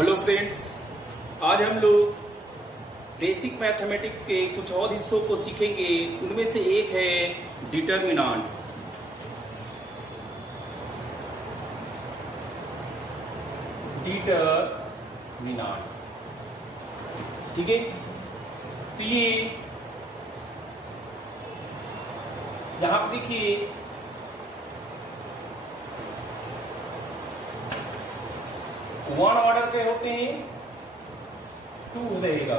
Hello friends, आज हम लोग बेसिक मैथमेटिक्स के कुछ और हिस्सों को सीखेंगे। उनमें से एक है डिटर्मिनांट। डिटर्मिनांट, ठीक है। तो ये यहां पर देखिए, वन ऑर्डर के होते हैं, टू रहेगा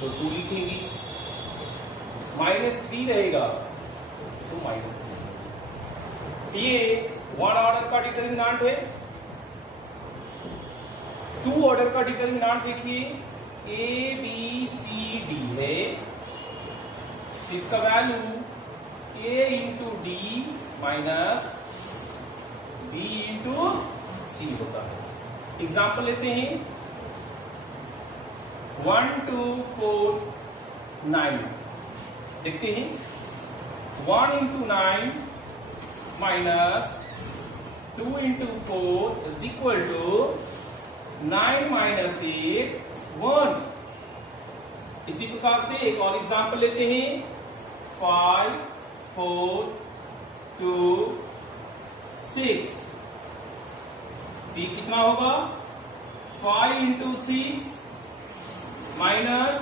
तो टू लिखेंगे, -3 रहेगा तो -3। ये वन ऑर्डर का डिटर्मिनांट है। टू ऑर्डर का डिटर्मिनांट देखिए, ए बी सी डी है। इसका value A into D minus B into C होता है। एग्जाम्पल लेते हैं, 1 2 4 9। देखते हैं, 1 into 9 minus 2 into 4 is equal to 9 minus 8 1। इसी प्रकार से एक और एग्जाम्पल लेते हैं, 5 4 2 6। ये कितना होगा, 5 इंटू 6 माइनस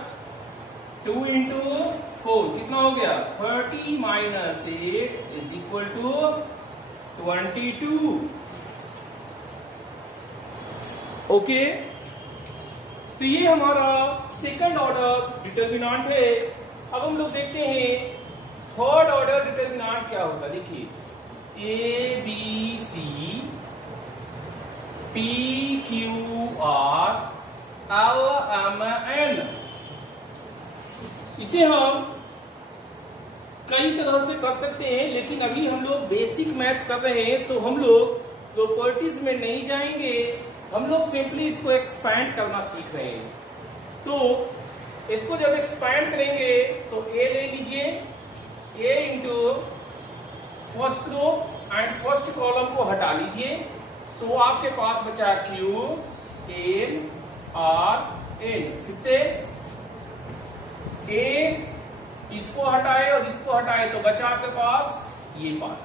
2 इंटू 4 कितना हो गया, 30 minus 8 is equal to 22। Okay, तो ये हमारा सेकंड ऑर्डर डिटर्मिनांट है। अब हम लोग देखते हैं थर्ड ऑर्डर डिटर्मिनांट क्या होगा। देखिए, A B C P Q R L M N। इसे हम कई तरह से कर सकते हैं, लेकिन अभी हम लोग बेसिक मैथ कर रहे हैं, सो हम लोग प्रॉपर्टीज में नहीं जाएंगे। हम लोग सिंपली इसको एक्सपैंड करना सीख रहे हैं। तो इसको जब एक्सपैंड करेंगे तो ए ले लीजिए, A into first row and first column को हटा लीजिए। सो आपके पास बचा क्यू एन आर एन। फिर से ए, इसको हटाए और इसको हटाए तो बचा आपके पास ये पार्ट,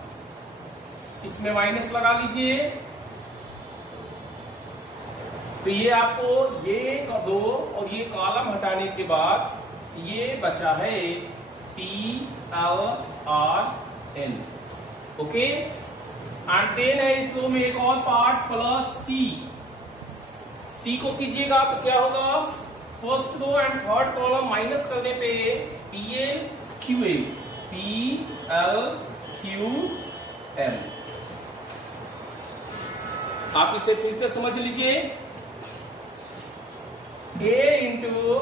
इसमें माइनस लगा लीजिए। तो ये आपको ये दो और ये कॉलम हटाने के बाद ये बचा है P L R N. Okay, and then है इस रो में एक और पार्ट प्लस सी। सी को कीजिएगा तो क्या होगा, first row and third column minus करने पे P L Q M, P L Q M. आप इसे फिर से समझ लीजिए, A into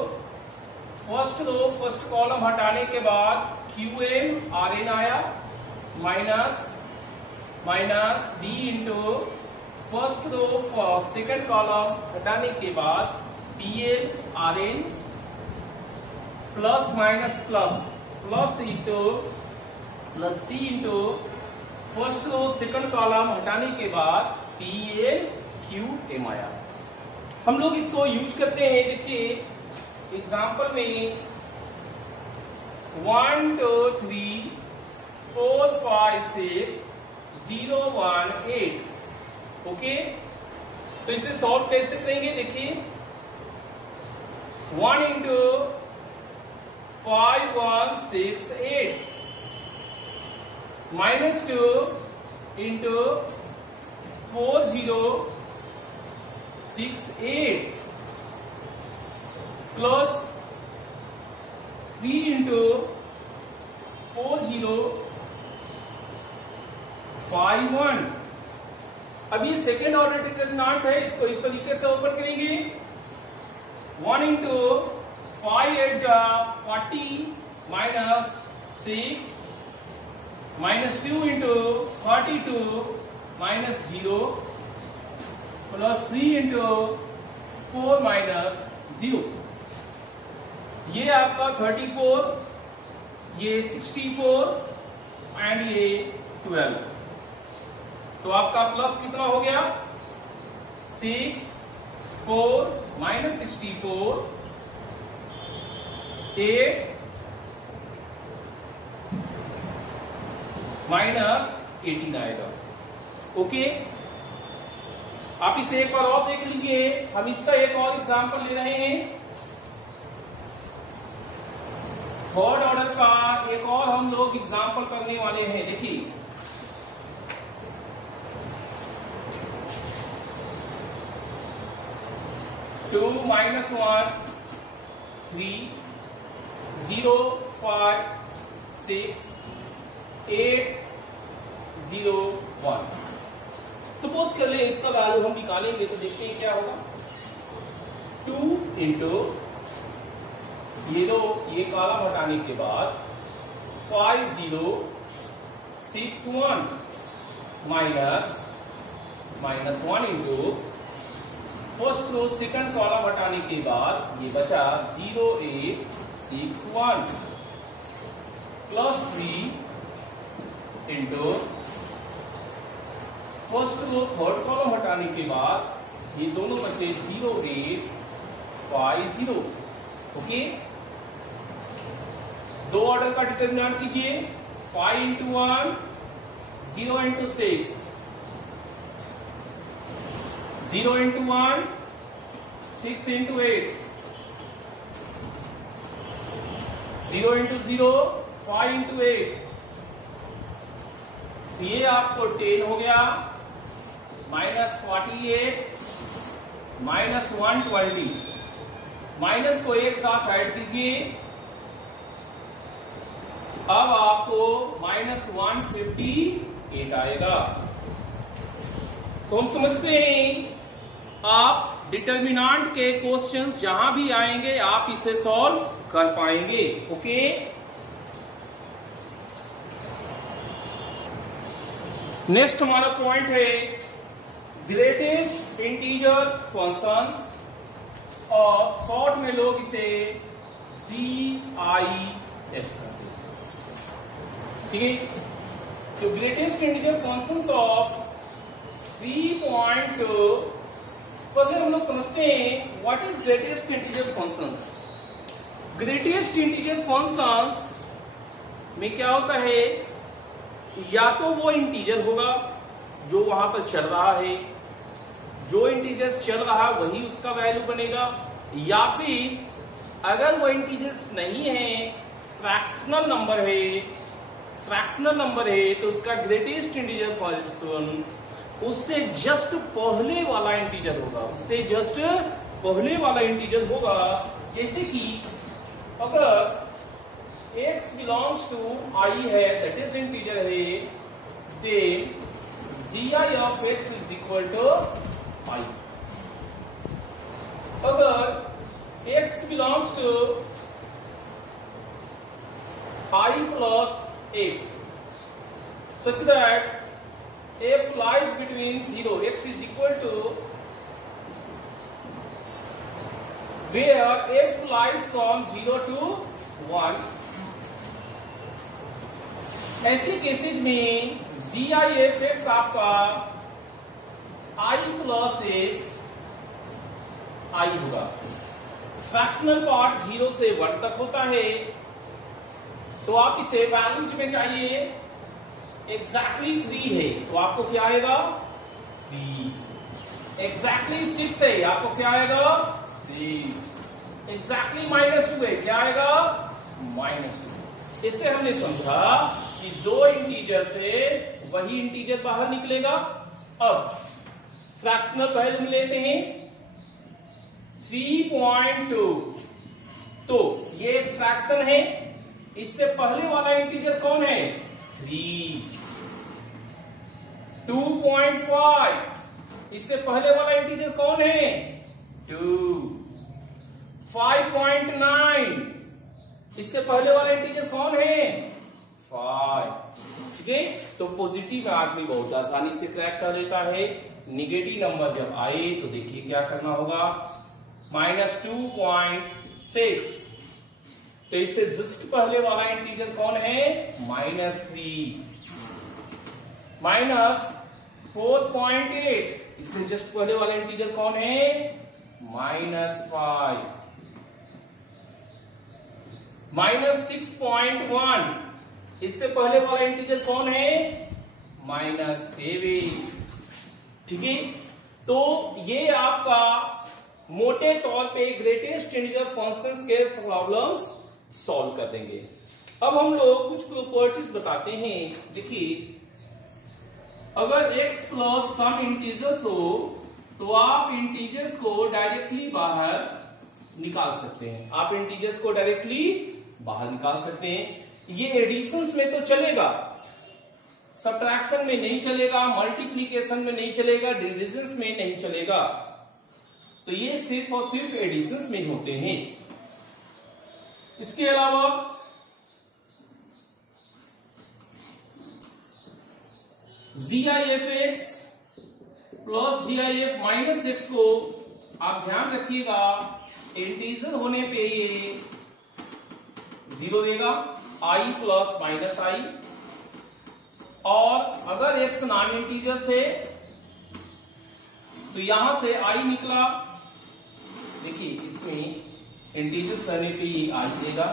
first row first column हटाने के बाद क्यू एम आर एन आया, minus D into first row second column हटाने के बाद P L R N, plus minus plus plus into plus C into first row second column हटाने के बाद पी एल क्यू एम आया। हम लोग इसको यूज करते हैं। देखिए एग्जाम्पल में 1 2 3 4 5 6 0 1 8। ओके, सो इसे सॉल्व कैसे करेंगे। देखिए 1 into 5 1 6 8 minus 2 into 4 0 6 8 plus 3 into 4 0 5 1। अब ये सेकेंड ऑर्डर डिटर्मिनांट है, इसको इस तरीके से ओपन करेंगे, 1 इंटू 5 8 जा 40 minus 6 minus 2 into 32 minus 0 plus 3 into 4 minus 0। ये आपका 34, ये 64 एंड ये 12। तो आपका प्लस कितना हो गया, 6 4 माइनस 64 8 माइनस 18 आएगा। ओके, आप इसे एक बार और देख लीजिए। हम इसका एक और एग्जांपल ले रहे हैं, थर्ड ऑर्डर का एक और हम लोग एग्जांपल करने वाले हैं। देखिए, टू माइनस 1 3 0 5 6 8 0 1। सपोज कर ले इसका वैल्यू हम निकालेंगे तो देखते हैं क्या होगा। 2 इंटू ये कॉलम हटाने के बाद 5 0 6 1 minus 1 into first row second column हटाने के बाद ये बचा 0 8 6 1 plus 3 into first row third column हटाने के बाद ये दोनों बचे 0 8 5 0। ओके, दो ऑर्डर का डिटरमिनेंट कीजिए। 5 into 1 0 into 6 0 into 1 6 into 8 0 into 0 5 into 8। ये आपको 10 हो गया, माइनस 48 माइनस 120। माइनस को एक साथ ऐड कीजिए, अब आपको माइनस 158 आएगा। तो हम समझते हैं आप डिटर्मिनेंट के क्वेश्चंस जहां भी आएंगे आप इसे सॉल्व कर पाएंगे। ओके, नेक्स्ट हमारा पॉइंट है ग्रेटेस्ट इंटीजर फंक्शंस, और शॉर्ट में लोग इसे GIF कहते हैं। ठीक है, तो ग्रेटेस्ट इंटीजर फंक्शंस ऑफ 3.2। पहले हम लोग समझते हैं what is greatest integer functions. Greatest integer functions में क्या होता है, या तो वो इंटीजर होगा जो वहां पर चल रहा है, जो इंटीजर्स चल रहा है वही उसका वैल्यू बनेगा, या फिर अगर वो इंटीजर्स नहीं है, फ्रैक्शनल नंबर है तो उसका ग्रेटेस्ट इंटीजर फंक्शन उससे जस्ट पहले वाला इंटीजर होगा। जैसे कि अगर x बिलोंग्स टू I है, दैट इज इंटीजर है, then GI of x is equal to I। अगर x belongs to I plus f such that f lies between 0, x is equal to where f lies from 0 to 1, ऐसे cases में GIFX आपका I plus f I होगा। Fractional part 0 से 1 तक होता है, तो आप इसे वैल्यूज में चाहिए। एग्जैक्टली 3 है तो आपको क्या आएगा 3। एग्जैक्टली 6 है आपको क्या आएगा 6। एग्जैक्टली -2 है क्या आएगा -2। इससे हमने समझा कि जो इंटीजर से वही इंटीजर बाहर निकलेगा। अब फ्रैक्शनल वैल्यू लेते हैं 3.2, तो ये एक फ्रैक्शन है, इससे पहले वाला इंटीजर कौन है 3। 2.5, इससे पहले वाला इंटीजर कौन है 2। 5.9, इससे पहले वाला इंटीजर कौन है 5। ठीक है, तो पॉजिटिव आदमी बहुत आसानी से क्रैक कर लेता है। निगेटिव नंबर जब आए तो देखिए क्या करना होगा, -2.6, तो इससे जस्ट पहले वाला इंटीजर कौन है -3। -4.8, इससे जस्ट पहले वाला इंटीजर कौन है -5 -6.1, इससे पहले वाला इंटीजर कौन है? -7। ठीक है, तो ये आपका मोटे तौर पे ग्रेटेस्ट इंटीजर फंक्शंस के प्रॉब्लम्स सॉल्व कर देंगे। अब हम लोग कुछ प्रॉपर्टीज बताते हैं। देखिए, अगर x प्लस सम इंटीजर्स हो तो आप इंटीजर्स को डायरेक्टली बाहर निकाल सकते हैं। आप इंटीजर्स को डायरेक्टली बाहर निकाल सकते हैं। ये एडिशंस में तो चलेगा, सब्ट्रैक्शन में नहीं चलेगा, मल्टीप्लीकेशन में नहीं चलेगा, डिविजन्स में नहीं चलेगा। तो ये सिर्फ और सिर्फ एडिशंस में होते हैं। इसके अलावा GIF(x) plus GIF minus x को आप ध्यान रखिएगा, इंटीजर होने पे ये 0 देगा, i प्लस माइनस i। और अगर x नॉन इंटीजर से तो यहां से i निकला। देखिए, इसमें इंटीजर्स रहने पे ये i देगा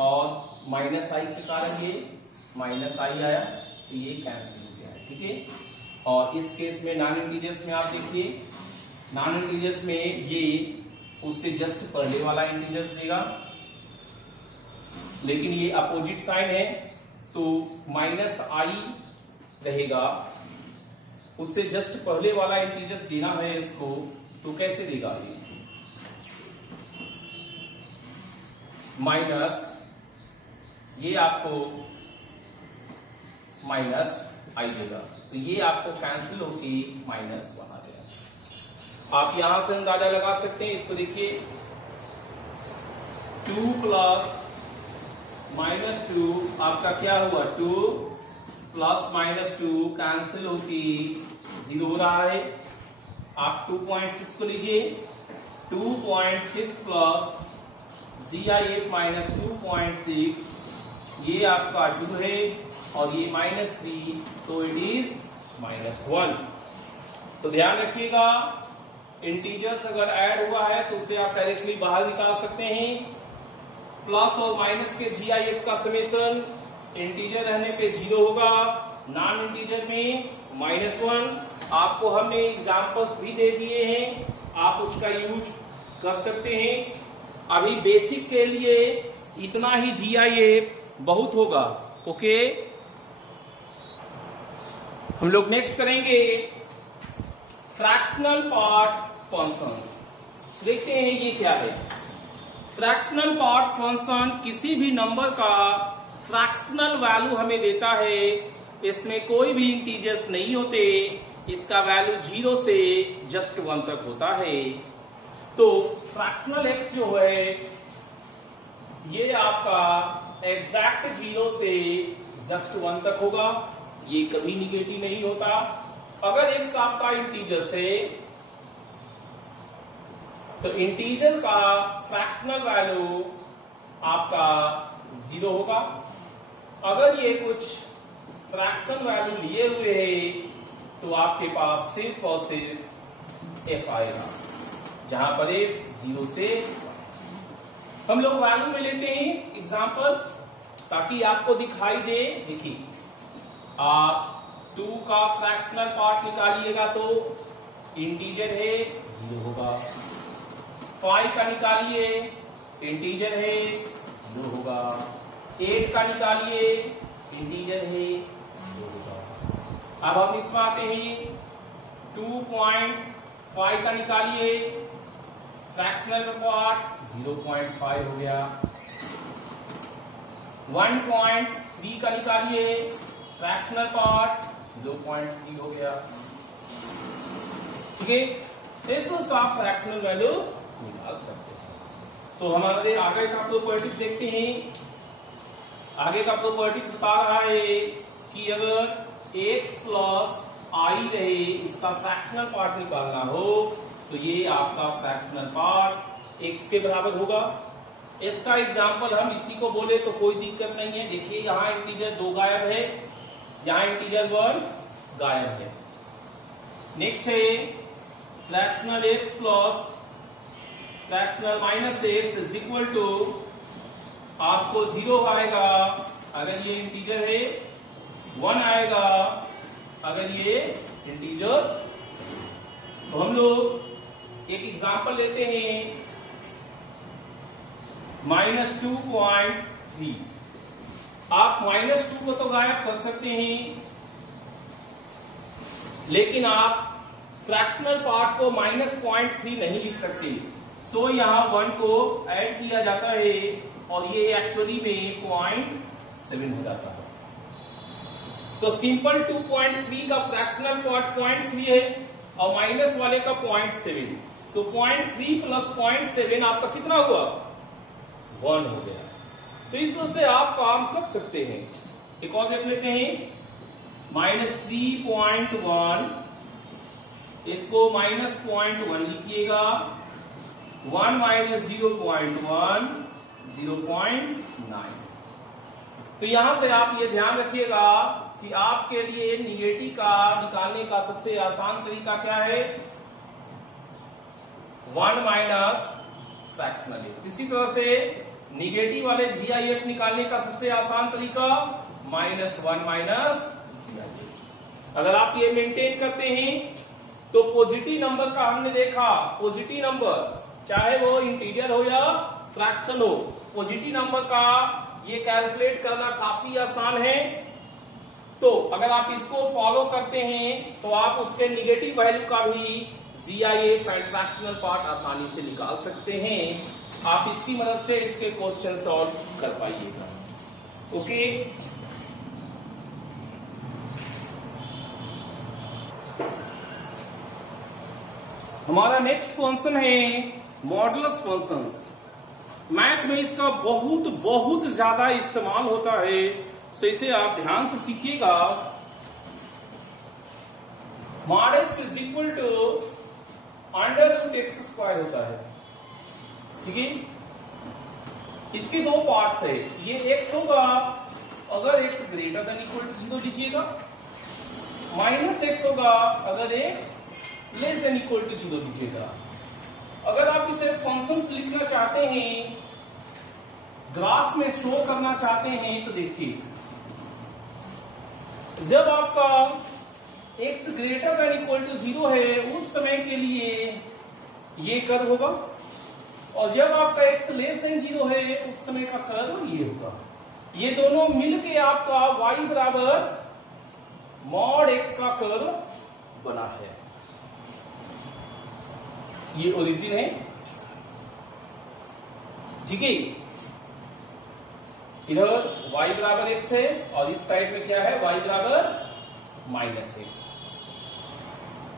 और माइनस i के कारण ये माइनस i आया, तो ये कैंसिल हो गया है। ठीक है, और इस केस में नॉन इंटीजर्स में आप देखिए, नॉन इंटीजर्स में ये उससे जस्ट पहले वाला इंटीजर्स देगा, लेकिन ये अपोजिट साइन है तो माइनस i रहेगा। उससे जस्ट पहले वाला इंटीजर्स देना है इसको, तो कैसे देगा? ये माइनस, ये आपको माइनस i देगा, तो ये आपको कैंसिल होके माइनस बना देगा। आप यहां से अंदाजा लगा सकते हैं। इसको देखिए, 2 प्लस माइनस 2 आपका क्या हुआ? 2 प्लस माइनस 2 कैंसिल होके 0 हो रहा है। आप 2.6 को लीजिए, 2.6 प्लस GIF माइनस 2.6, ये आपका 2 है और ये -3, सो इट इज -1। तो ध्यान रखिएगा, इंटीजर्स अगर ऐड हुआ है तो उसे आप डायरेक्टली बाहर निकाल सकते हैं। प्लस और माइनस के GIF का समेशन इंटीजर रहने पे 0 होगा, नॉन इंटीजर में -1। आपको हमने एग्जांपल्स भी दे दिए हैं, आप उसका यूज कर सकते हैं। अभी बेसिक के लिए इतना ही GIF बहुत होगा। ओके, हम लोग नेक्स्ट करेंगे फ्रैक्शनल पार्ट फंक्शंस। देखते हैं ये क्या है। फ्रैक्शनल पार्ट फंक्शन किसी भी नंबर का फ्रैक्शनल वैल्यू हमें देता है। इसमें कोई भी इंटीजर्स नहीं होते, इसका वैल्यू 0 से जस्ट 1 तक होता है। तो फ्रैक्शनल x जो है ये आपका एग्जैक्ट 0 से जस्ट 1 तक होगा, ये कभी निगेटिव नहीं होता। अगर x आपका इंटीजर से, तो इंटीजर का फ्रैक्शनल वैल्यू आपका 0 होगा। अगर ये कुछ फ्रैक्शन वैल्यू लिए हुए है तो आपके पास सिर्फ और सिर्फ f आएगा, जहां पर f 0 से। हम लोग वैल्यू में लेते हैं एग्जांपल, ताकि आपको दिखाई दे। देखिए, आप 2 का फ्रैक्शनल पार्ट निकालिएगा तो इंटीजर है 0 होगा। 5 का निकालिए, इंटीजर है 0 होगा। 8 का निकालिए, इंटीजर है 0 होगा। अब हम इसमें आते हैं, 2.5 का निकालिए, फ्रैक्शनल पार्ट 0.5 हो गया। 1.3 का निकालिए, फ्रैक्शनल पार्ट 0.3 हो गया। ठीक है, इसको आप फ्रैक्शनल वैल्यू निकाल सकते हैं। तो हमारे आगे का प्रॉपर्टीज देखते हैं। आगे का प्रॉपर्टीज बता रहा है कि अगर x प्लस i रहे, इसका फ्रैक्शनल पार्ट निकालना हो तो ये आपका फ्रैक्शनल पार्ट x के बराबर होगा। इसका एग्जाम्पल हम इसी को बोले तो कोई दिक्कत नहीं है। देखिए, यहाँ इंटीजर 2 गायब है, यहाँ इंटीजर 1 गायब है। नेक्स्ट है fractional x plus fractional minus x is equal to आपको 0 आएगा अगर ये इंटीजर है, 1 आएगा अगर ये इंटीजर्स। तो हम लोग एक एग्जांपल लेते हैं, -2.3। आप -2 को तो गायब कर सकते हैं, लेकिन आप फ्रैक्शनल पार्ट को -0.3 नहीं लिख सकते। सो यहां 1 को ऐड किया जाता है और ये एक्चुअली में 0.7 हो जाता है। तो सिंपल 2.3 का फ्रैक्शनल पार्ट 0.3 है और माइनस वाले का 0.7। तो 0.3 प्लस 0.7 आपका कितना हुआ? 1 हो गया। तो इस तरह से आप काम कर सकते हैं। एक और देख लेते हैं, -3.1 इसको -0.1 लिखिएगा, 1 - 0.1 0.9। तो यहां से आप ये ध्यान रखिएगा कि आपके लिए निगेटिव का निकालने का सबसे आसान तरीका क्या है? 1 माइनस फ्रैक्शनल x। इसी तरह से निगेटिव वाले GIF निकालने का सबसे आसान तरीका -1 माइनस GIF। अगर आप ये मेंटेन करते हैं तो पॉजिटिव नंबर का हमने देखा, पॉजिटिव नंबर चाहे वो इंटीजर हो या फ्रैक्शन हो, पॉजिटिव नंबर का ये कैलकुलेट करना काफी आसान है। तो अगर आप इसको फॉलो करते हैं तो आप उसके निगेटिव वैल्यू का भी GIF एंड फ्रैक्शनल पार्ट आसानी से निकाल सकते हैं। आप इसकी मदद से इसके क्वेश्चन सॉल्व कर पाइएगा। ओके, हमारा नेक्स्ट फंक्शन है मॉडुलस फंक्शंस। मैथ में इसका बहुत बहुत ज्यादा इस्तेमाल होता है, सो इसे आप ध्यान से सीखिएगा। Mod x is equal to √x² होता है, ठीक है। इसके दो पार्ट्स है, ये x होगा अगर x greater than equal to 0 लीजिएगा, -x होगा अगर x less than equal to 0 लीजिएगा। अगर आप इसे फंक्शंस लिखना चाहते हैं, ग्राफ में शो करना चाहते हैं, तो देखिए जब आपका x greater than equal to 0 है उस समय के लिए ये कर्व होगा, और जब आपका x लेस देन 0 है उस समय का कर्व ये होगा। ये दोनों मिलके आपका y बराबर मॉड x का कर्व बना है। ये ओरिजिन है, ठीक है। इधर y बराबर x है और इस साइड में क्या है? y बराबर -x।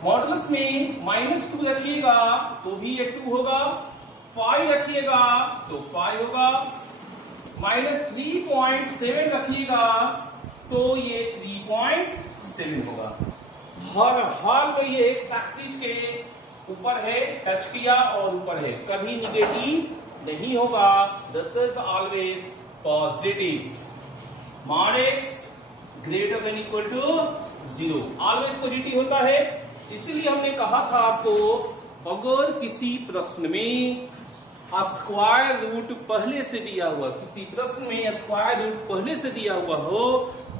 मॉडुलस में -2 रखिएगा तो भी ये 2 होगा, 5 रखिएगा तो 5 होगा, -3.7 रखिएगा तो ये 3.7 होगा। हर हाल में ये एक्स एक्सिस के ऊपर है, टच किया और ऊपर है, कभी निगेटिव नहीं होगा। This is always positive. Mod x greater than equal to 0 always positive होता है। इसलिए हमने कहा था आपको, अगर किसी प्रश्न में स्क्वायर रूट पहले से दिया हुआ, किसी प्रश्न में स्क्वायर रूट पहले से दिया हुआ हो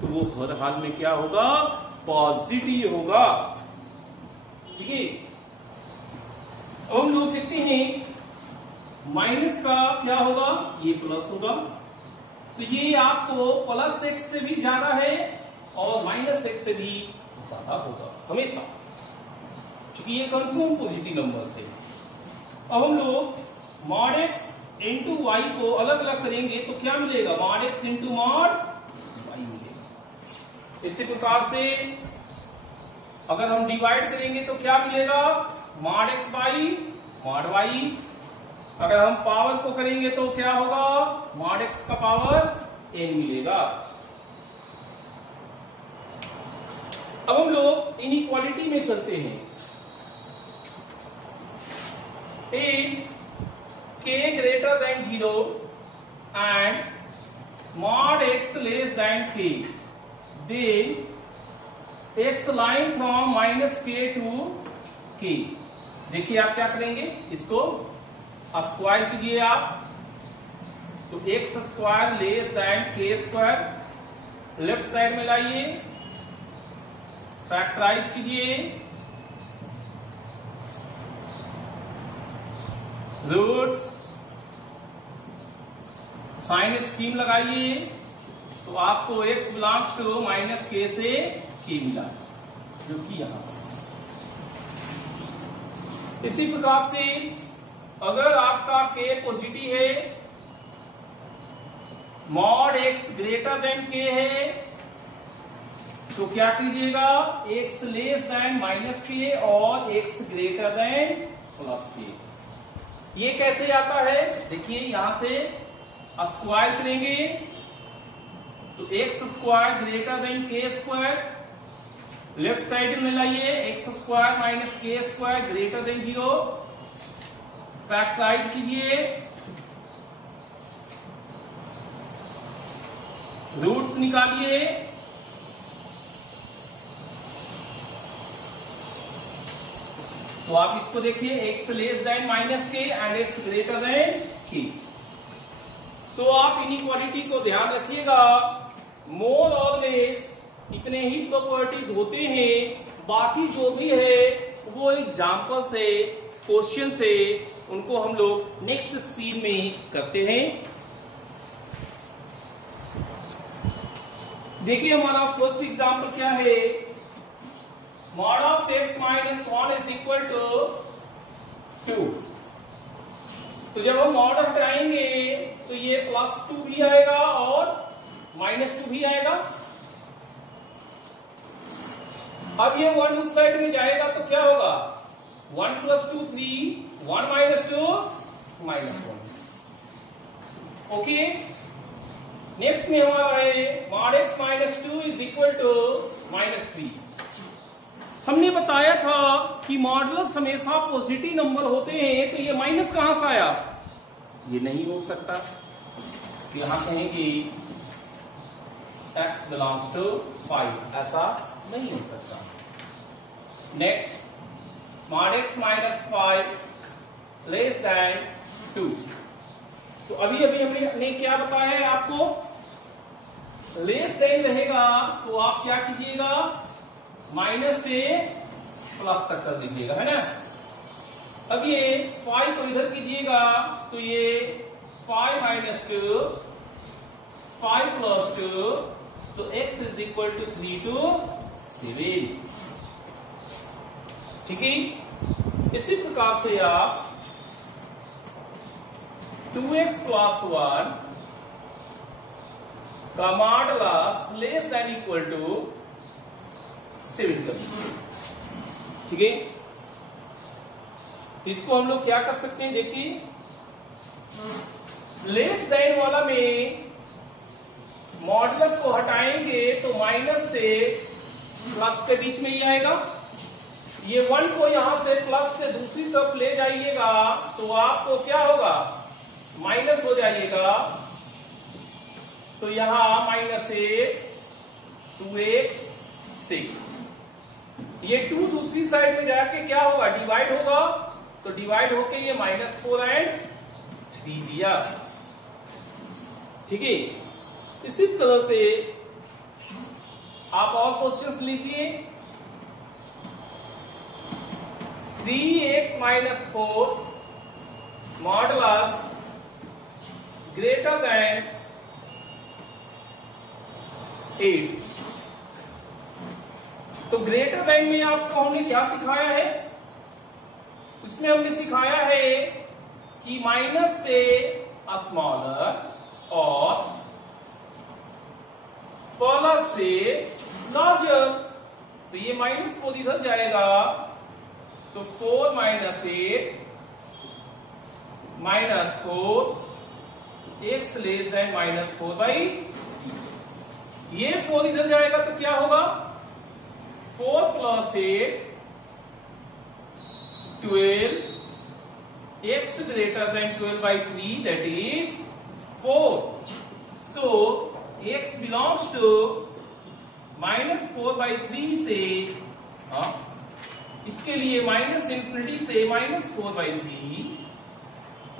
तो वो हर हाल में क्या होगा? पॉजिटिव होगा, ठीक है। अब हम लोग देखते हैं माइनस का क्या होगा? ये प्लस होगा, तो ये आपको +x से भी ज्यादा है और -x से भी ज्यादा होगा हमेशा, क्योंकि ये कंफर्म पॉजिटिव नंबर से। अब हम लोग मॉड x इंटू y को अलग अलग करेंगे तो क्या मिलेगा? Mod x into mod y मिलेगा। इसी प्रकार से अगर हम डिवाइड करेंगे तो क्या मिलेगा? Mod x by mod y। अगर हम पावर को करेंगे तो क्या होगा? मॉड x का पावर n मिलेगा। अब हम लोग इनइक्वालिटी में चलते हैं। If k greater than 0 and mod x less than k, then x line from -k to k, देखिए आप क्या करेंगे, इसको स्क्वायर कीजिए आप, तो एक्स स्क्वायर लेस देन के स्क्वायर लेफ्ट साइड में लाइए, फैक्टराइज कीजिए, रूट्स साइन स्कीम लगाइए, तो आपको x बिलोंग्स टू माइनस के से k मिला, जो कि यहां पर। इसी प्रकार से अगर आपका k पॉजिटिव है, mod x greater then k है, तो क्या कीजिएगा, x लेस देन माइनस के और x ग्रेटर देन प्लस के। ये कैसे आता है, देखिए यहां से स्क्वायर करेंगे, तो एक्स स्क्वायर ग्रेटर देन के स्क्वायर, लेफ्ट साइड में लाइए, एक्स स्क्वायर माइनस के स्क्वायर ग्रेटर देन 0, फैक्टराइज कीजिए, रूट्स निकालिए, तो आप इसको देखिए, एक्स लेस देन माइनस के एंड एक्स ग्रेटर देन के। तो आप इनइक्वालिटी को ध्यान रखिएगा, मोर और लेस इतने ही प्रॉपर्टीज होते हैं, बाकी जो भी है वो एग्जाम्पल से, क्वेश्चन से, उनको हम लोग नेक्स्ट स्पीड में करते हैं। देखिए हमारा फर्स्ट एग्जाम्पल क्या है, mod of x minus 1 is equal to 2। तो जब हम मॉड हटाएंगे तो ये +2 भी आएगा और -2 भी आएगा। अब ये 1 उस साइड में जाएगा तो क्या होगा, 1 + 2 3, 1 - 2 -1। ओके, नेक्स्ट में हमारा है mod x minus 2 is equal to -3। हमने बताया था कि मॉडुलस हमेशा पॉजिटिव नंबर होते हैं, तो ये माइनस कहां से आया, ये नहीं हो सकता, तो यहां कहें कि x बिलोंग्स टू 5, ऐसा नहीं हो सकता। Next, mod x minus 5 less than 2। तो अभी हमने क्या बताया है आपको, लेस देन रहेगा तो आप क्या कीजिएगा, माइनस से प्लस तक कर दीजिएगा, है ना। अब ये 5 को इधर कीजिएगा, तो ये 5 - 2, 5 + 2, so x is equal to 3 to 7। ठीक है, इसी प्रकार से आप 2x + 1 का modulus less than equal to 7 कर दीजिए। ठीक है, इसको हम लोग क्या कर सकते हैं, देखिए लेस देन वाला में मॉडुलस को हटाएंगे तो माइनस से प्लस के बीच में ही आएगा। ये 1 को यहां से प्लस से दूसरी तरफ ले जाइएगा तो आपको क्या होगा, माइनस हो जाइएगा। सो यहां -8, 2x 6, ये 2 दूसरी साइड में जाके क्या होगा, डिवाइड होगा, तो डिवाइड होके ये -4 और 3 दिया। ठीक है, इसी तरह से आप और क्वेश्चंस लीजिए। 3x - 4 modulus greater than 8। तो ग्रेटर देन में आपको हमने क्या सिखाया है, उसमें हमने सिखाया है कि माइनस से स्मॉलर और प्लस से लार्जर। तो ये -4 इधर जाएगा, तो 4 - 8 -4, x लेस देन -4/3। ये 4 इधर जाएगा तो क्या होगा, 4 + 8 12, x greater than 12/3, that is 4. So x belongs to -4/3 से इसके लिए माइनस इंफिनिटी से -4/3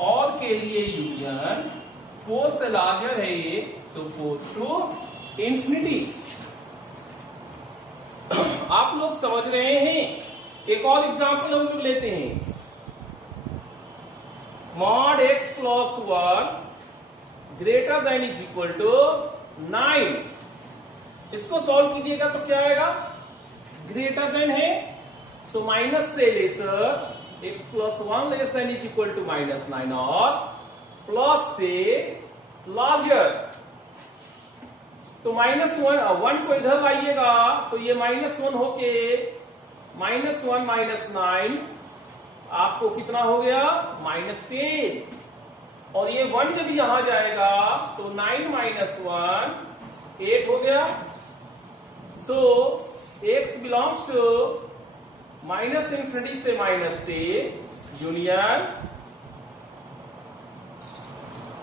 और के लिए यूनियन 4 से लार्जर है ये, सो 4 टू इंफिनिटी। आप लोग समझ रहे हैं? एक और एग्जांपल हम लोग लेते हैं। mod x plus 1 greater than is equal to 9। इसको सॉल्व कीजिएगा तो क्या आएगा? ग्रेटर देन है, सो माइनस से lesser, x plus 1 less than is equal to -9 और प्लस से लार्जर। तो -1 को इधर लाइएगा तो ये -1 होके -1 -9 आपको कितना हो गया? -10। और ये 1 जब यहां जाएगा तो 9 -1 8 हो गया। So x belongs to minus infinity से -10 यूनियन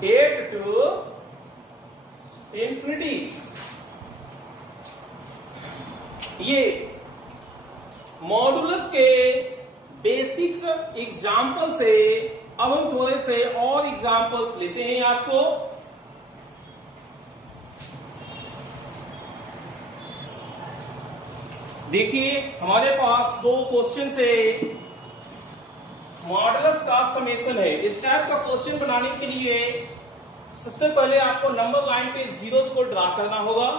8 टू इंफिनिटी। ये मॉडुलस के बेसिक एग्जाम्पल से अब हम थोड़े से और एग्जाम्पल्स लेते हैं आपको। देखिए हमारे पास 2 क्वेश्चन से मॉडुलस का समेशन है। इस टाइप का क्वेश्चन बनाने के लिए सबसे पहले आपको नंबर लाइन पे जीरोज को ड्रा करना होगा।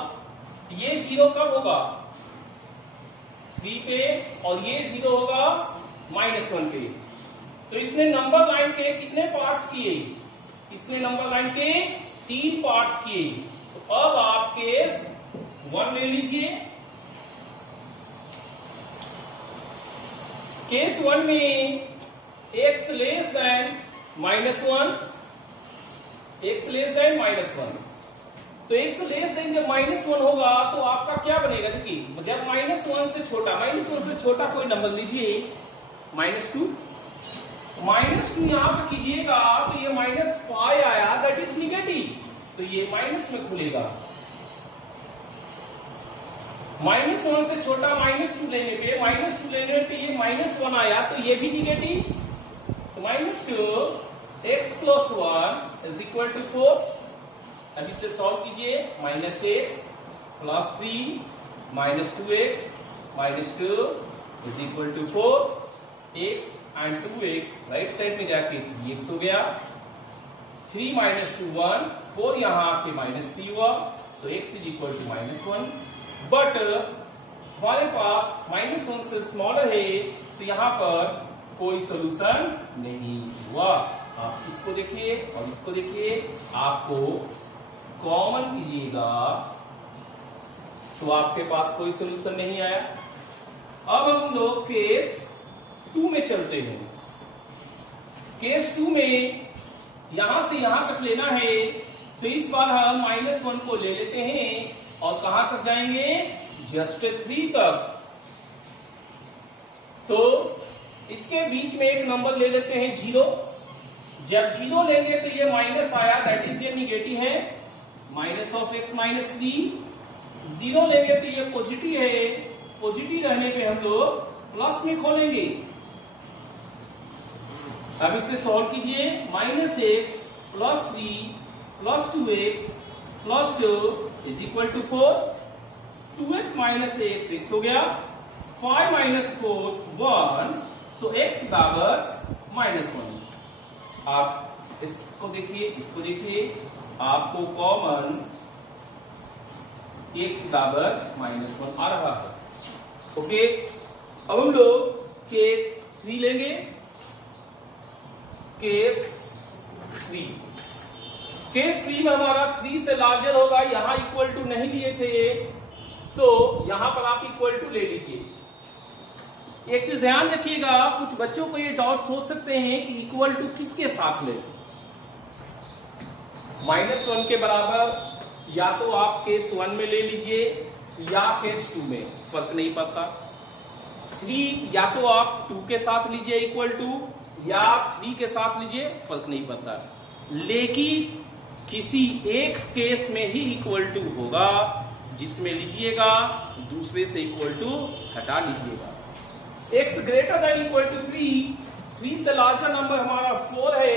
ये 0 कब होगा? 3 पे, और ये 0 होगा -1 पे। तो इसने नंबर लाइन के कितने पार्ट्स किए? इसने नंबर लाइन के 3 पार्ट्स किए। तो अब आप केस 1 ले लीजिए। केस 1 में x less then -1, x less then -1। तो x लेस देन जब -1 होगा तो आपका क्या बनेगा? देखिए जब -1 से छोटा कोई नंबर लीजिए, -2 यहां पर कीजिएगा तो ये -5 आया, दैट इज निगेटिव, तो ये माइनस में खुलेगा। -1 से छोटा -2 लेने पे ये -1 आया तो ये भी negative. So -2 x plus 1 is equal to 4। अब इसे सॉल्व कीजिए। -x plus 3 -2x -2 is equal to 4। x and 2x right side में जाके 3x हो गया। 3 -2 1, 4 यहां आके -3 हुआ, सो x is equal to -1। But हमारे पास -1 से स्मॉलर है, सो यहां पर कोई सोल्यूशन नहीं हुआ। आप इसको देखिए और इसको देखिए, आपको कॉमन कीजिएगा तो आपके पास कोई सोल्यूशन नहीं आया। अब हम लोग केस 2 में चलते हैं। केस 2 में यहां से यहां तक लेना है, सो इस बार हम -1 को ले लेते हैं और कहां तक जाएंगे? जस्ट 3 तक। तो इसके बीच में एक नंबर ले लेते हैं 0। जब 0 लेंगे तो ये माइनस आया, दैट इज ये निगेटिव है, -(x -3)। 0 लेंगे तो ये पॉजिटिव है, पॉजिटिव रहने पे हम लोग प्लस में खोलेंगे। अब इसे सॉल्व कीजिए। -x + 3 + 2x + 2 is equal to 4। 2x - x 6 हो गया। 5 - 4 1, सो x बराबर -1। आप इसको देखिए, इसको देखिए, आपको कॉमन x बराबर -1 आ रहा है। ओके, अब हम लोग केस 3 लेंगे। केस 3 में हमारा 3 से लार्जर होगा, यहां इक्वल टू नहीं लिए थे, सो यहां पर आप इक्वल टू ले लीजिए। एक चीज ध्यान रखिएगा, कुछ बच्चों को ये डाउट हो सकते हैं कि इक्वल टू किसके साथ ले। -1 के बराबर या तो आप केस 1 में ले लीजिए या केस 2 में, फर्क नहीं पड़ता। 3 या तो आप 2 के साथ लीजिए इक्वल टू, या आप 3 के साथ लीजिए, फर्क नहीं पड़ता। लेकिन किसी एक केस में ही इक्वल टू होगा, जिसमें लीजिएगा दूसरे से इक्वल टू हटा लीजिएगा। x greater than equal to 3 से लार्जर नंबर हमारा 4 है,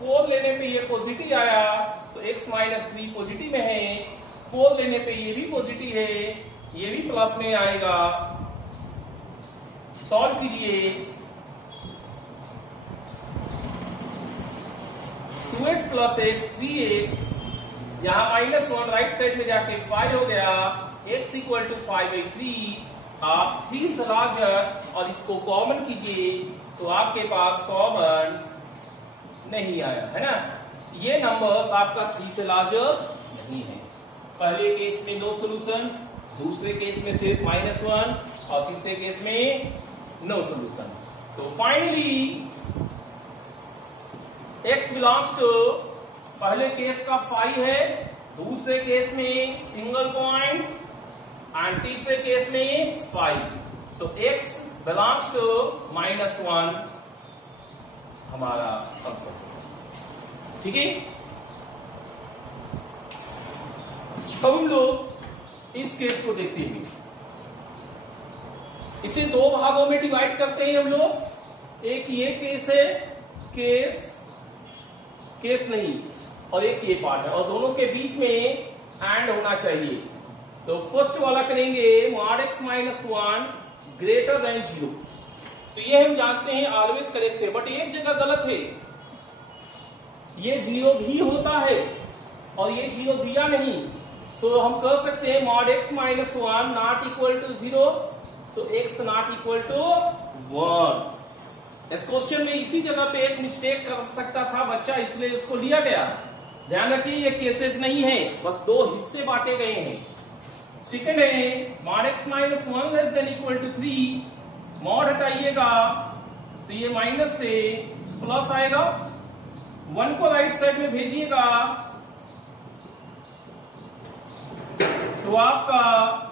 4 लेने पे ये पॉजिटिव आया, सो x माइनस 3 पॉजिटिव में है, 4 लेने पे ये भी पॉजिटिव है, ये भी प्लस में आएगा। सॉल्व कीजिए, 2x प्लस x 3x, यहां -1 राइट साइड में जाके 5 हो गया, x इक्वल टू 5/3। आप 3 से लार्जर और इसको कॉमन कीजिए तो आपके पास कॉमन नहीं आया, है ना। ये नंबर्स आपका 3 से लार्जर नहीं है। पहले केस में नो सॉल्यूशन, दूसरे केस में सिर्फ -1 और तीसरे केस में नो सॉल्यूशन। तो फाइनली x बिलोंग्स टू पहले केस का 5 है, दूसरे केस में सिंगल पॉइंट एंड तीसरे केस में 5। सो x बिलोंग्स टू -1 हमारा आंसर, ठीक है। अब हम लोग इस केस को देखते हैं, इसे 2 भागों में डिवाइड करते हैं हम लोग। एक ये केस है, केस नहीं, और एक ये पार्ट है, और दोनों के बीच में एंड होना चाहिए। तो फर्स्ट वाला करेंगे mod x minus 1 greater then 0। तो ये हम जानते हैं ऑलवेज करेक्ट है, बट एक जगह गलत है, ये 0 भी होता है और ये 0 दिया नहीं। सो हम कह सकते हैं mod x minus 1 not equal to 0, so x not equal to 1। इस क्वेश्चन में इसी जगह पे एक मिस्टेक कर सकता था बच्चा, इसलिए उसको लिया गया। ध्यान रखिए ये केसेस नहीं है, बस 2 हिस्से बांटे गए हैं। सेकंड है mod x minus 1 less than equal to 3, mod हटाइएगा तो ये माइनस से प्लस आएगा, 1 को राइट साइड में भेजिएगा तो आपका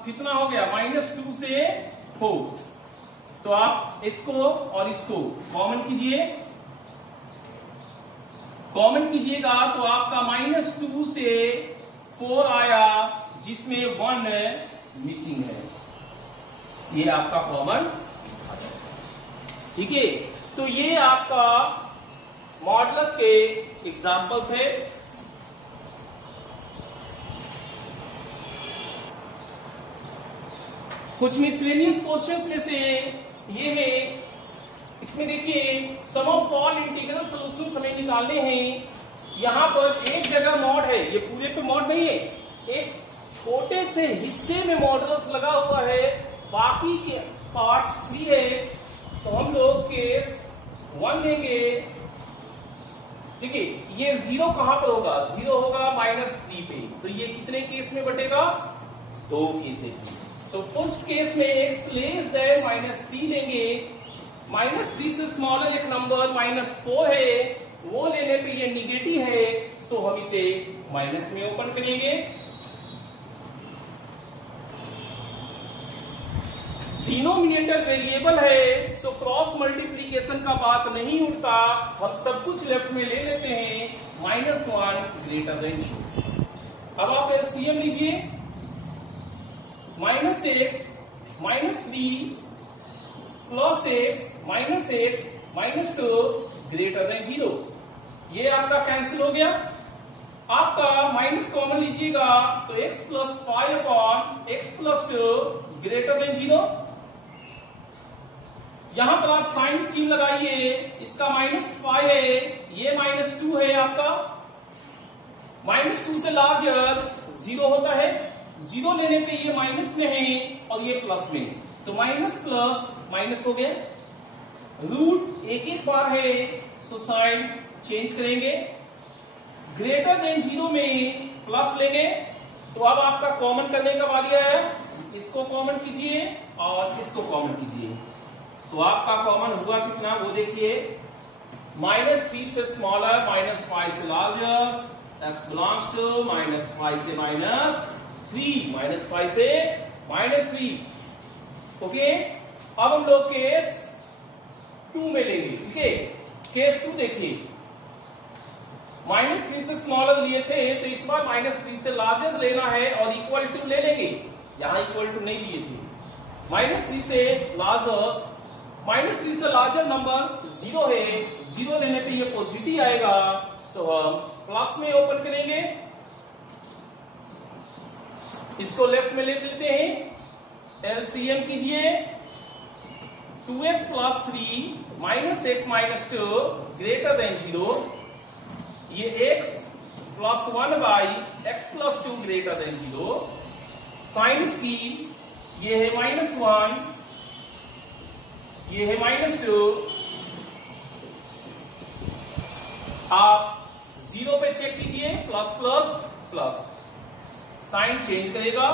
कितना हो गया, -2 से 4। तो आप इसको और इसको कॉमन कीजिए, कॉमन कीजिएगा तो आपका -2 से 4 आया, जिसमें 1 मिसिंग है, ये आपका कॉमन, ठीक है। तो ये आपका मॉडुलस के एग्जांपल्स है। कुछ मिसलेनियस क्वेश्चंस में से ये है, इसमें देखिए सम ऑफ ऑल इंटीग्रल सॉल्यूशंस हमें निकालने हैं। यहां पर एक जगह मॉड है, ये पूरे पे मॉड नहीं है, एक छोटे से हिस्से में मॉडुलस लगा हुआ है, बाकी के पार्ट्स फ्री है। तो हम लोग केस 1 लेंगे, देखिए ये 0 कहां पर होगा, 0 होगा -3 पे, तो ये कितने केस में बटेगा, 2 केसेस में। तो फर्स्ट केस में x लेस देन -3 लेंगे, -3 से स्मॉलर एक नंबर -4 है, वो लेने पे ये निगेटिव है, सो हम इसे माइनस में ओपन करेंगे। डिनोमिनेटर वेरिएबल है, सो क्रॉस मल्टीप्लीकेशन का बात नहीं उठता, हम सब कुछ लेफ्ट में ले लेते हैं, -1 ग्रेटर देन 0। अब आप एलसीएम लीजिए, -x -3 plus x -2 greater than 0, ये आपका कैंसिल हो गया। आपका माइनस कॉमन लीजिएगा तो x plus 5 upon x plus 2 greater than 0। यहां पर आप साइन स्कीम लगाइए, इसका -5 है, ये -2 है आपका, -2 से लार्जर 0 होता है, 0 लेने पे ये माइनस में है और ये प्लस में, तो माइनस प्लस माइनस हो गया। रूट एक बार है, सो साइन चेंज करेंगे, ग्रेटर देन 0 में प्लस लेंगे। तो अब आपका कॉमन करने का बारी है, इसको कॉमन कीजिए और इसको कॉमन कीजिए, तो आपका कॉमन हुआ कितना वो देखिए, -3 से स्मॉलर -5 से लार्जर, x बिलोंग्स टू -5 से -3, -5 से -3। ओके, अब हम लोग केस 2 में लेंगे, ठीक है। केस 2 देखिए, -3 से स्मॉलर लिए थे, तो इस बार -3 से लार्जर लेना है और इक्वल टू ले लेंगे, यहां इक्वल टू नहीं लिए थे, -3 से लार्जर -3 से लार्जर नंबर 0 है, 0 लेने पे ये पॉजिटिव आएगा, सो हम प्लस में ओपन करेंगे, इसको लेफ्ट में ले लेते हैं, एलसीएम कीजिए, 2x + 3 -x - 2 > 0, ये x + 1/x + 2 > 0, साइंस की ये है -1, ये है -2, आप 0 पे चेक कीजिए, plus plus plus, sign change करेगा,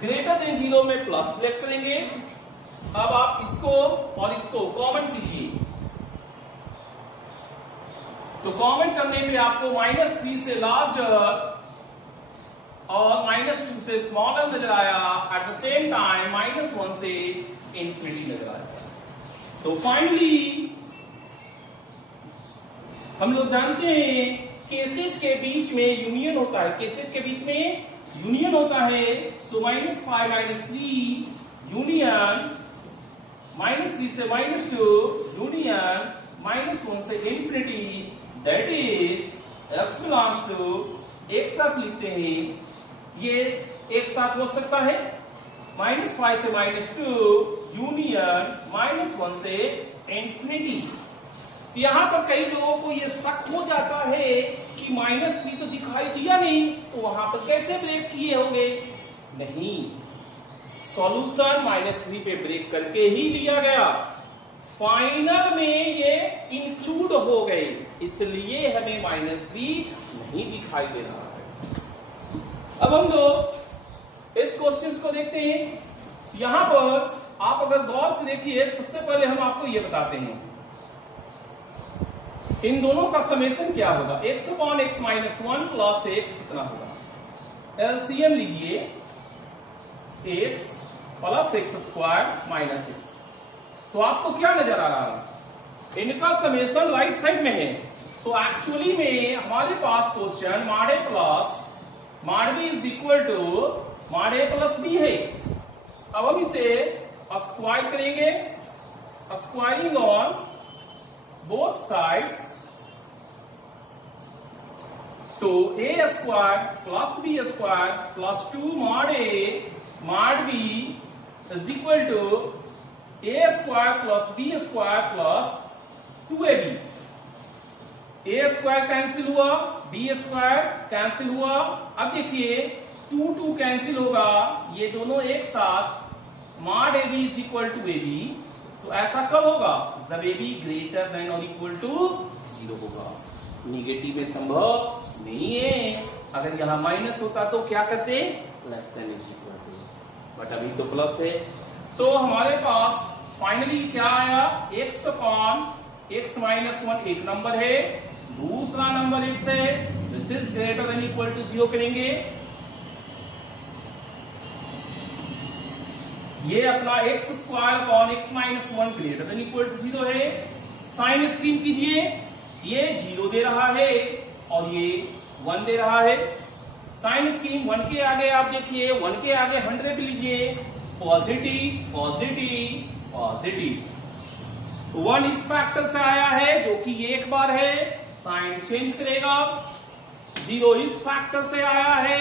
> 0 में प्लस सेलेक्ट करेंगे। अब आप इसको और इसको कॉमन कीजिए, तो कॉमन करने पे आपको -3 से लार्जर और -2 से स्मॉलर नजर आया, एट द सेम टाइम -1 से इंफिनिटी नजर आया। तो फाइनली हम लोग जानते हैं केसेज के बीच में यूनियन होता है, केसेज के बीच में यूनियन होता है, सो -5 - 3 यूनियन, -3 से -2 यूनियन, -1 से infinity, that is x belongs to, एक साथ लिखते हैं, ये एक साथ हो सकता है, -5 से -2 यूनियन, -1 से इंफिनिटी। तो यहां पर कई लोगों को ये शक हो जाता है कि -3 तो दिखाई दिया नहीं, तो वहां पर कैसे ब्रेक किए होंगे? नहीं, सॉल्यूशन -3 पे ब्रेक करके ही लिया गया, फाइनल में ये इंक्लूड हो गए, इसलिए हमें -3 नहीं दिखाई दे रहा है। अब हम लोग इस क्वेश्चन को देखते हैं। यहां पर आप अगर गौर से देखिए, सबसे पहले हम आपको ये बताते हैं इन दोनों का समेशन क्या होगा, x/x - 1 + x कितना होगा? एलसीएम लीजिए, x + x² - x, तो आपको क्या नजर आ रहा है? इनका समेशन राइट साइड में है, सो एक्चुअली में हमारे पास question mod b is equal to mod a + b है। अब हम इसे स्क्वायर करेंगे, स्क्वायरिंग ऑन बोथ साइड्स, तो a² + b² + 2 mod a mod b is equal to a² + b² + 2ab। a² cancel हुआ, b² कैंसिल हुआ, अब देखिए 2 कैंसिल होगा, ये दोनों एक साथ, mod ab is equal to ab, तो ऐसा कब होगा? जब ab ग्रेटर देन और इक्वल टू 0 होगा। निगेटिव में संभव नहीं है, अगर यहां माइनस होता तो क्या करते? Less than is equal to, but अभी तो प्लस है। सो हमारे पास फाइनली क्या आया? x/x - 1 एक नंबर है, दूसरा नंबर x है, this is greater than equal to 0 करेंगे, ये अपना x² / x - 1 greater than equal to 0 है। साइन स्कीम कीजिए, ये 0 दे रहा है और ये 1 दे रहा है। साइन स्कीम 1 के आगे आप देखिए, 1 के आगे 100 लीजिए, पॉजिटिव पॉजिटिव पॉजिटिव। 1 इस फैक्टर से आया है जो कि ये एक बार है, साइन चेंज करेगा। 0 इस फैक्टर से आया है,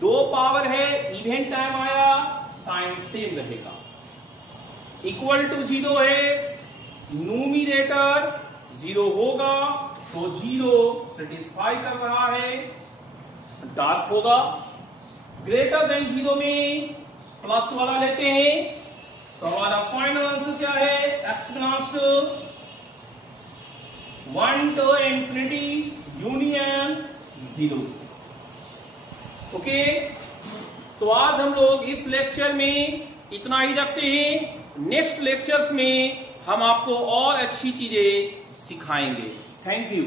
2 पावर है, इवन टाइम आया, साइन सेम रहेगा। इक्वल टू 0 है, न्यूमिनेटर 0 होगा, सो 0 सेटिस्फाई कर रहा है, डार्क होगा। ग्रेटर देन 0 में प्लस वाला लेते हैं, सो हमारा फाइनल आंसर क्या है? x belongs to 1 to infinity union 0। Okay, तो आज हम लोग इस लेक्चर में इतना ही रखते हैं। नेक्स्ट लेक्चर्स में हम आपको और अच्छी चीजें सिखाएंगे। Thank you.